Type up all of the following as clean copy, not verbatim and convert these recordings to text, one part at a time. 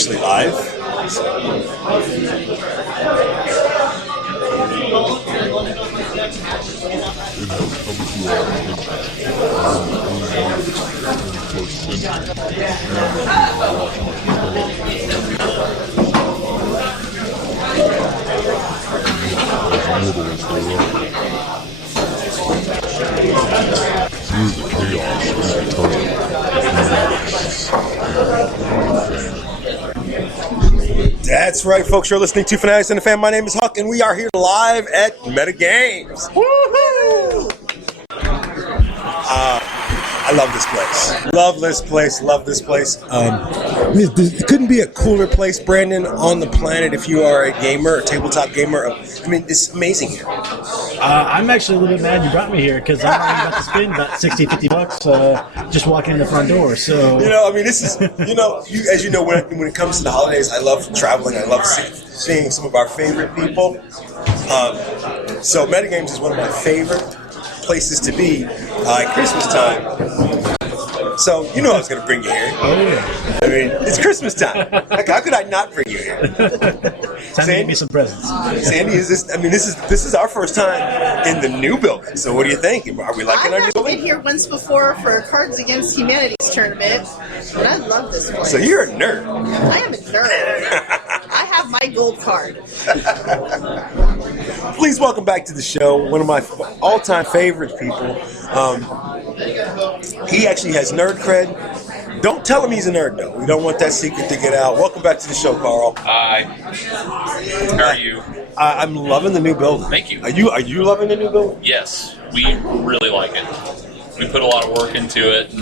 actually live. That's right, folks. You're listening to Fanatics and the Fan. My name is Huck, and we are here live at Meta Games. Woohoo! I love this place. Love this place. There couldn't be a cooler place, Brandon, on the planet if you are a gamer, a tabletop gamer. I mean, it's amazing here. I'm actually a little bit mad you brought me here because I'm already about to spend about $60-$50 just walking in the front door. So I mean, this is, as you know, when it comes to the holidays, I love traveling. I love seeing some of our favorite people. So Metagames is one of my favorite places to be at Christmas time. So you know I was going to bring you here. Oh yeah. I mean, it's Christmas time. How could I not bring you here? Time to give me some presents. Sandy, this is our first time in the new building. So what do you think? Are we liking our new building? I've been here once before for Cards Against Humanity's tournament, and I love this place. So you're a nerd. I am a nerd. I have my gold card. Please welcome back to the show one of my all-time favorite people. He actually has nerd cred. Don't tell him he's a nerd, though. We don't want that secret to get out. Welcome back to the show, Carl. Hi. How are you? I'm loving the new building. Thank you. Are you loving the new building? Yes, we really like it. We put a lot of work into it,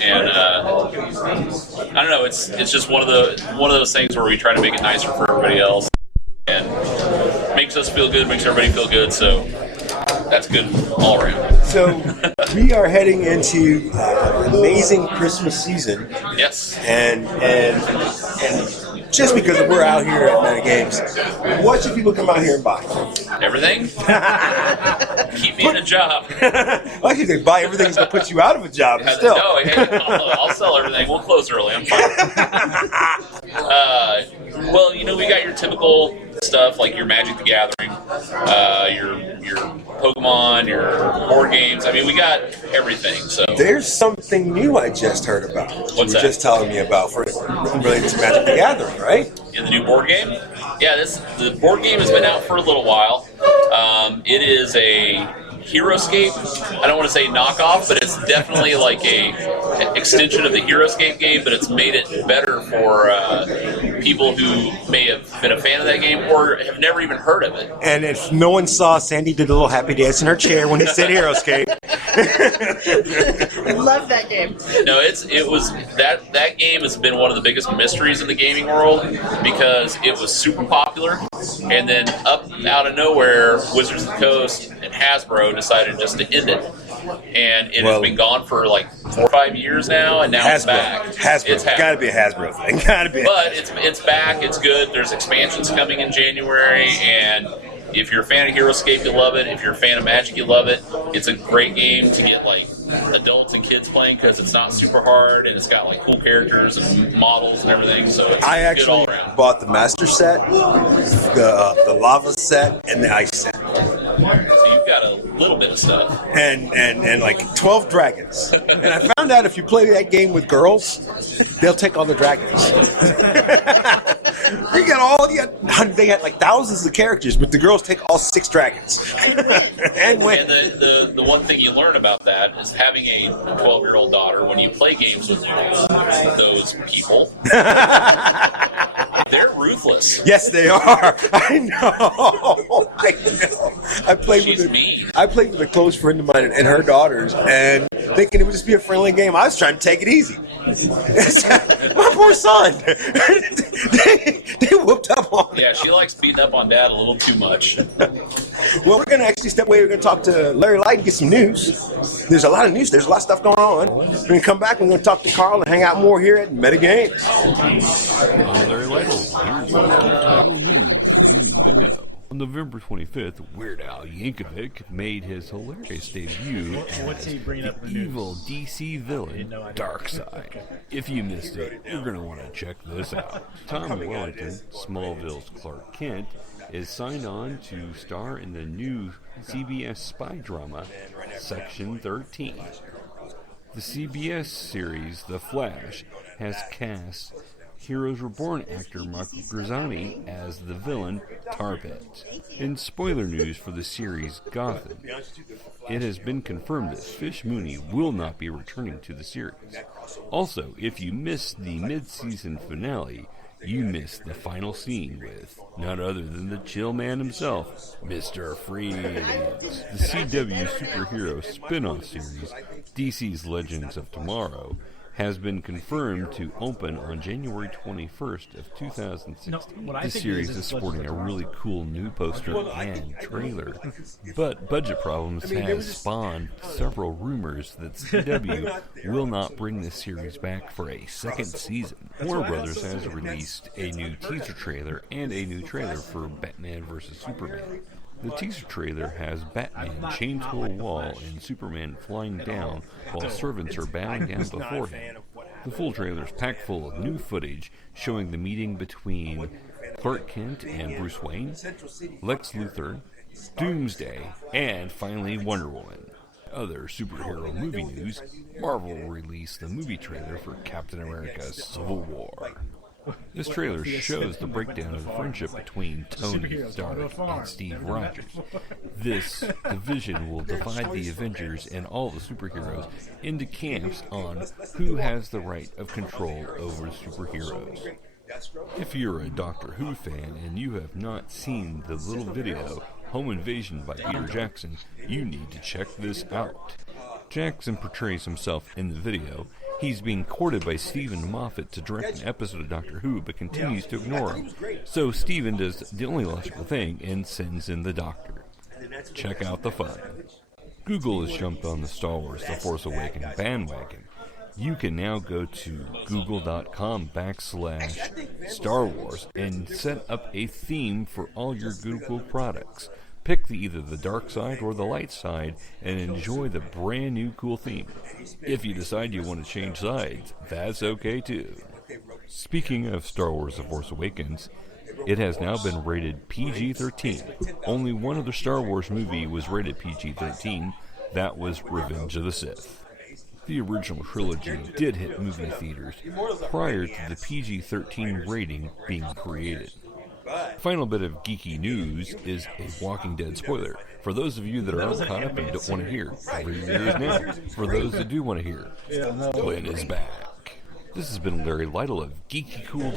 and I don't know. It's just one of those things where we try to make it nicer for everybody else, and makes us feel good, makes everybody feel good. So that's good all around. So we are heading into an amazing Christmas season. Yes. And just because we're out here at Meta Games, what should people come out here and buy? Everything. Keep me in a job. Well, actually, they buy everything that's going to put you out of a job. Still. No, hey, I'll sell everything. We'll close early. I'm fine. Well, we got your typical stuff like your Magic the Gathering, your Pokemon, your board games. I mean, we got everything. So there's something new I just heard about. What's you were that? Just telling me about related to Magic the Gathering, right? In the new board game? Yeah, the board game has been out for a little while. It is a Heroescape. I don't want to say knockoff, but it's definitely like an extension of the Heroescape game, but it's made it better for people who may have been a fan of that game or have never even heard of it. And if no one saw, Sandy did a little happy dance in her chair when he said Heroescape. I love that game. No, that game has been one of the biggest mysteries in the gaming world because it was super popular, and then out of nowhere, Wizards of the Coast and Hasbro decided just to end it. And it has been gone for like 4 or 5 years now, and now it's back. Hasbro. It's got to be a Hasbro thing. Got to be. But it's back. It's good. There's expansions coming in January, and if you're a fan of Heroescape, you love it. If you're a fan of Magic, you love it. It's a great game to get like adults and kids playing because it's not super hard and it's got like cool characters and models and everything. So it's I good actually all around. bought the Master set, the Lava set, and the Ice set. So you've got a little bit of stuff. And like 12 dragons. And I found out if you play that game with girls, they'll take all the dragons. They got like thousands of characters, but the girls take all 6 dragons. and win. And the one thing you learn about that is having a 12-year-old daughter, when you play games with those people, they're ruthless. Yes, they are. I know. I played with a close friend of mine and her daughters, and thinking it would just be a friendly game. I was trying to take it easy. My poor son. they whooped up on him. Yeah, she likes beating up on Dad a little too much. Well, we're going to actually step away. We're going to talk to Larry Light and get some news. There's a lot of news. There's a lot of stuff going on. We're going to come back. We're going to talk to Carl and hang out more here at Meta Games. I'm Larry Light. Here's your news you need to know. On November 25th, Weird Al Yankovic made his hilarious debut What's he bringing up in as the the news? evil DC villain, No idea. Darkseid. If you missed it, you're going to want to check this out. Tom Wellington, Smallville's Clark Kent, is signed on to star in the new CBS spy drama, Section 13. The CBS series, The Flash, has cast Heroes Reborn actor Marco Grazzani as the villain, Tarbet. In spoiler news for the series Gotham, it has been confirmed that Fish Mooney will not be returning to the series. Also, if you missed the mid-season finale, you missed the final scene with none other than the chill man himself, Mr. Freeze. The CW superhero spin-off series, DC's Legends of Tomorrow, has been confirmed to open on January 21st of 2016. This series is sporting a really cool new poster and trailer, but budget problems has spawned several rumors that CW will not bring this series back for a second season. Warner Brothers has released a new teaser trailer and a new trailer for Batman vs. Superman. The teaser trailer has Batman chained to a wall and Superman flying down while servants are bowing down before him. The full trailer is packed full of new footage showing the meeting between Clark Kent and Bruce Wayne, Lex Luthor, Doomsday, and finally Wonder Woman. Other superhero movie news, Marvel released the movie trailer for Captain America Civil War. This trailer shows the breakdown of the friendship between Tony Stark and Steve Rogers. This division will divide the Avengers and all the superheroes into camps on who has the right of control over the superheroes. If you're a Doctor Who fan and you have not seen the little video, Home Invasion by Peter Jackson, you need to check this out. Jackson portrays himself in the video. He's being courted by Stephen Moffat to direct an episode of Doctor Who, but continues to ignore him. So Stephen does the only logical thing and sends in the Doctor. Check out the fun. Google has jumped on the Star Wars The Force Awakens bandwagon. You can now go to google.com/Star Wars and set up a theme for all your Google products. Pick either the dark side or the light side and enjoy the brand new cool theme. If you decide you want to change sides, that's okay too. Speaking of Star Wars The Force Awakens, it has now been rated PG-13. Only one other Star Wars movie was rated PG-13. That was Revenge of the Sith. The original trilogy did hit movie theaters prior to the PG-13 rating being created. Final bit of geeky news is a Walking Dead spoiler. For those of you that are all caught up and don't want to hear, every year is now. For those that do want to hear, Glenn is back. This has been Larry Lytle of GeekyCool.com.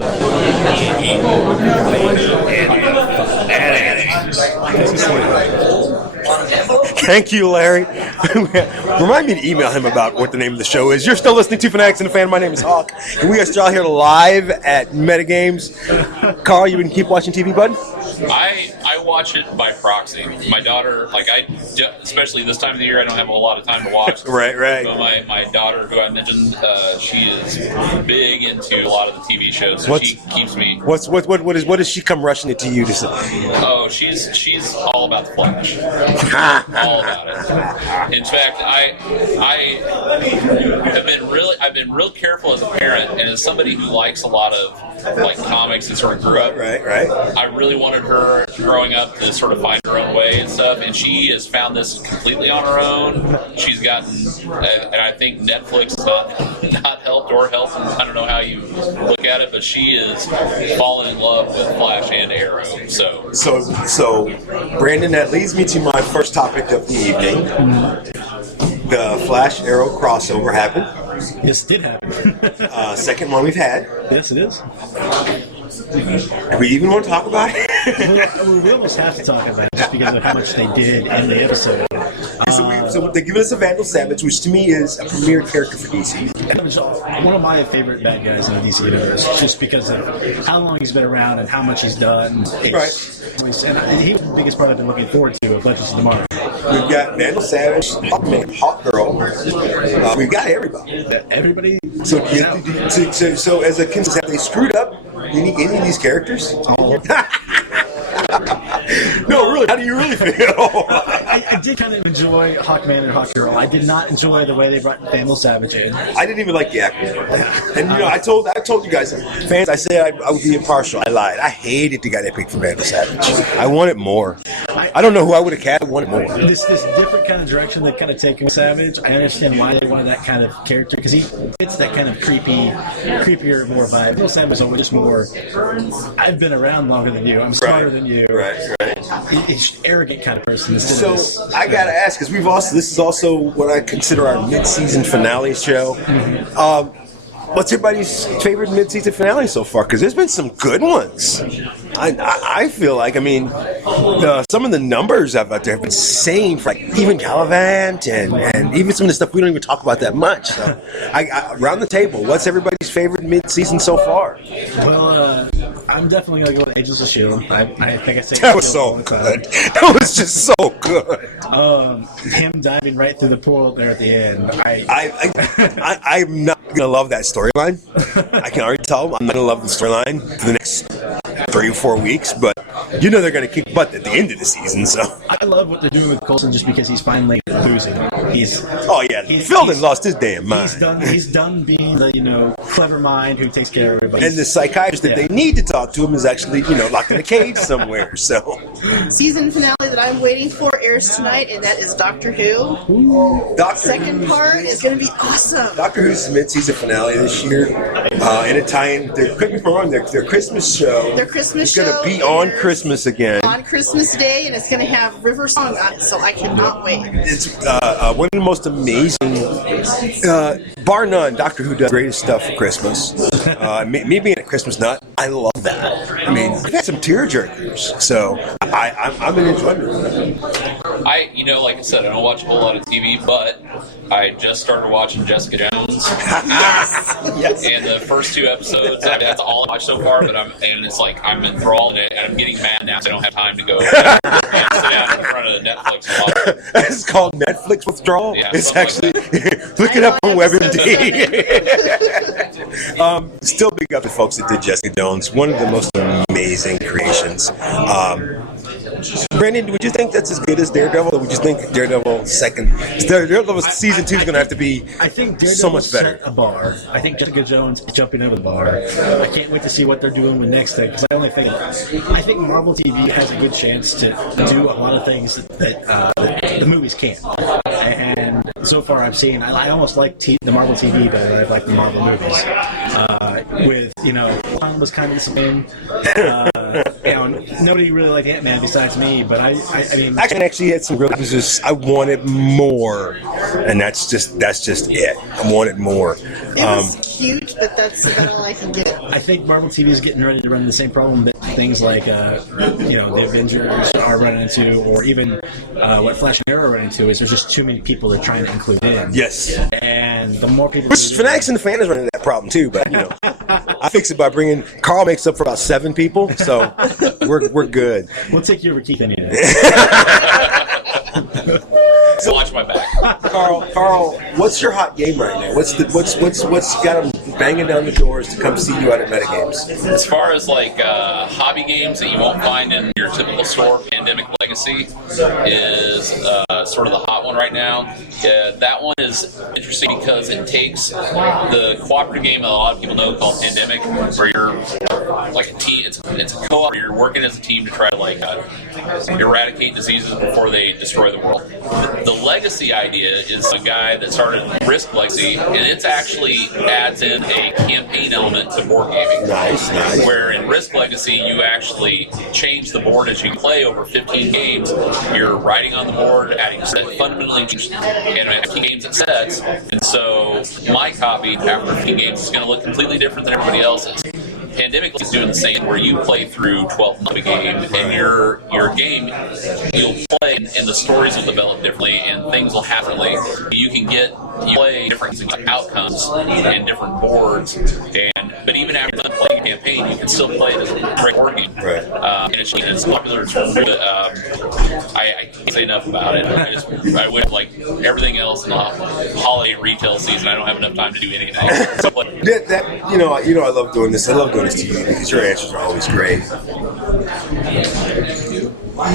Thank you, Larry. Remind me to email him about what the name of the show is. You're still listening to Fanatics and a Fan. My name is Hawk, and we are still here live at Metagames. Carl, you been keep watching TV, bud? I watch it by proxy. My daughter, especially this time of the year, I don't have a lot of time to watch. Right. But my daughter, who I mentioned, she is big into a lot of the TV shows, so she keeps me. What does she come rushing it to you to say? Oh, she's all about the Flash. All about it. In fact, I've been real careful as a parent and as somebody who likes a lot of comics and sort of grew up. Right. I really wanted her growing up to sort of find her own way and stuff, and she has found this completely on her own. She's gotten, and I think Netflix has not helped or helped. I don't know how you look at it, but she is fallen in love with Flash and Arrow. So, Brandon, that leads me to my first topic of the evening. The Flash Arrow crossover happened. Yes, it did happen. Second one we've had. Yes, it is. Do we even want to talk about it? Well, we almost have to talk about it just because of how much they did in the episode. So they're giving us a Vandal Savage, which to me is a premier character for DC. It was one of my favorite bad guys in the DC universe, just because of how long he's been around and how much he's done. Right. And he was the biggest part I've been looking forward to of Legends of Tomorrow. We've got Vandal Savage, Hawkman, Hawk Girl. We've got everybody. Everybody. So as a consensus, have they screwed up any of these characters? No, really, how do you really feel? I did kind of enjoy Hawkman and Hawkgirl. I did not enjoy the way they brought Vandal Savage in. I didn't even like the acting. And I told you guys, fans, I said I would be impartial. I lied. I hated the guy they picked for Vandal Savage. I wanted more. I don't know who I would have cast. I wanted more. This different kind of direction they've kind of taken with Savage. I understand why they wanted that kind of character because he fits that kind of creepier, more vibe. Vandal Savage is always just more. I've been around longer than you. I'm smarter than you. Right. He's an arrogant kind of person. So I gotta ask, because this is also what I consider our mid-season finale show. What's everybody's favorite mid-season finale so far? Because there's been some good ones. I feel like, some of the numbers out there have been insane for even Gallivant and even some of the stuff we don't even talk about that much. So, around the table, what's everybody's favorite mid-season so far? Well, I'm definitely going to go with Agents of S.H.I.E.L.D. I think I say that was so good. That was just so good. Him diving right through the portal there at the end. I'm not going to love that storyline. I can already tell I'm not going to love the storyline for the next 3 or 4 weeks, but they're going to kick butt at the end of the season. So I love what they're doing with Coulson just because he's finally losing. Phil lost his damn mind. He's done being the clever mind who takes care of everybody. And the psychiatrist that they need to talk to him is actually locked in a cage somewhere. So season finale that I'm waiting for airs tonight, and that is Doctor Who. Second part is going to be awesome. Doctor Who's mid-season finale this year, and it tie-in. Correct me if I'm wrong. Their Christmas show. Their Christmas show. It's going to be on Christmas again. On Christmas Day, and it's going to have River Song on it, so I cannot wait. It's one of the most amazing, bar none. Doctor Who does the greatest stuff for Christmas. Me being a Christmas nut, I love that. I've had some tearjerkers, so I'm an enjoyment. Like I said, I don't watch a whole lot of TV, but I just started watching Jessica Jones. Yes. And the first 2 episodes, that's all I watched so far. But I'm enthralled in it, and I'm getting mad now, so I don't have time to go and sit down in front of the Netflix and watch it. It's called Netflix withdrawal. Yeah, it's actually look it up on WebMD. Still big up to folks that did Jessica Jones, one of the most amazing creations. Brandon, would you think that's as good as Daredevil, or would you think Daredevil season 2 is going to have to be so much better? Set a bar. I think Jessica Jones is jumping over the bar. I can't wait to see what they're doing with next thing, because I think Marvel TV has a good chance to do a lot of things that the movies can't. And so far I've seen, I almost like the Marvel TV better than I like the Marvel movies. One was kind of disappointing. Nobody really liked Ant-Man besides me, but I actually had some real emphasis. I wanted more, and that's just it. I wanted more. It was cute, but that's about all I can get. I think Marvel TV is getting ready to run into the same problem that things like the Avengers are running into, or even what Flash and Arrow are running into, is there's just too many people they're trying to include in. Yes. And the more people, which Fanatics and the fan is running into that problem too, but I fix it by bringing Carl makes up for about 7 people, so we're good. We'll take you over Keith any day. Watch my back. Carl, what's your hot game right now? What's got them banging down the doors to come see you out at Metagames? As far as hobby games that you won't find in your typical store, Pandemic Legacy is sort of the hot one right now. That one is interesting because it takes the cooperative game that a lot of people know called Pandemic, where you're like a team. It's a co-op where you're working as a team to try to eradicate diseases before they destroy the world. The Legacy idea is a guy that started Risk Legacy, and it actually adds in a campaign element to board gaming. Nice. Where in Risk Legacy, you actually change the board as you play over 15 games. You're writing on the board, adding set, fundamentally changed, and 15 games it sets. And so my copy, after 15 games, is going to look completely different than everybody else's. Pandemic is doing the same, where you play through 12 months of a game, and your game, you'll play, and the stories will develop differently, and things will happen differently. You play different outcomes and different boards, but even after the playing campaign, you can still play it as a great board game. Right. And it's popular. It's really, I can't say enough about it. I wish, like everything else in the holiday retail season, I don't have enough time to do anything. I love doing this. I love doing this to you because your answers are always great.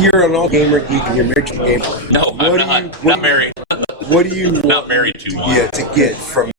you're an all gamer geek and you're married to a gamer. No, I'm not. Not married. What do you Not married to one. Yeah, to get from